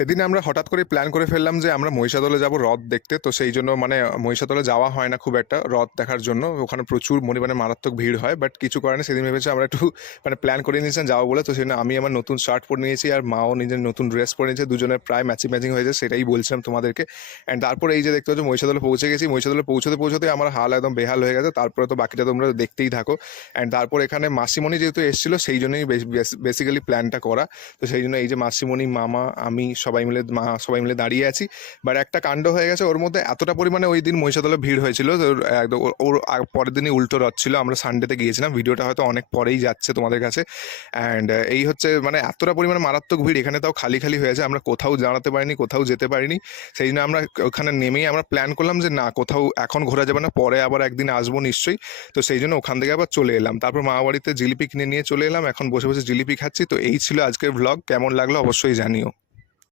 সেদিন আমরা হঠাৎ করে প্ল্যান করে ফেললাম যে আমরা মহিষাদলে যাব রথ দেখতে। তো সেই জন্য মানে মহিষাদলে যাওয়া হয় না খুব একটা রথ দেখার জন্য, ওখানে প্রচুর মানে মারাত্মক ভিড় হয়। বাট কিছু করে না, সেদিন ভেবেছি আমরা একটু মানে প্ল্যান করে নিয়েছিলাম যাবো বলে। তো সেদিন আমি আমার নতুন শার্ট পরে নিয়েছি আর মাও নিজের নতুন ড্রেস পরে নিয়েছে, দুজনের প্রায় ম্যাচিং ম্যাচিং হয়েছে, সেটাই বলছিলাম তোমাদেরকে। অ্যান্ড তারপরে এই যে দেখতে পাচ্ছ মহিষাদলে পৌঁছে গেছি। মহিষাদলে পৌঁছতে আমার হাল একদম বেহাল হয়ে গেছে। তারপরে তো বাকিটা তোমরা দেখতেই থাকো। অ্যান্ড তারপর এখানে মাসিমণি যেহেতু এসেছিলো সেই জন্যই বেসিক্যালি প্ল্যানটা করা। তো সেই জন্য এই যে মাসিমণি, মামা, আমি সবাই মিলে দাঁড়িয়ে আছি। বাট একটা কাণ্ড হয়ে গেছে ওর মধ্যে, এতটা পরিমাণে ওই দিন মহিষাদলে ভিড় হয়েছিল। তো একদম ওর পরের দিনই উল্টো রথ ছিল, আমরা সানডেতে গিয়েছিলাম, ভিডিওটা হয়তো অনেক পরেই যাচ্ছে তোমাদের কাছে। অ্যান্ড এই হচ্ছে মানে এতটা পরিমাণে মারাত্মক ভিড়, এখানে তাও খালি খালি হয়েছে, আমরা কোথাও জানাতে পারিনি, কোথাও যেতে পারিনি। সেই জন্য আমরা ওখানে নেমেই আমরা প্ল্যান করলাম যে না, কোথাও এখন ঘোরা যাবে না, পরে আবার একদিন আসবো নিশ্চয়ই। তো সেই জন্য ওখান থেকে আবার চলে এলাম। তারপর মামা বাড়িতে জিলিপি কিনে নিয়ে চলে এলাম, এখন বসে বসে জিলিপি খাচ্ছি। তো এই ছিল আজকের ভ্লগ, কেমন লাগলো অবশ্যই জানিও।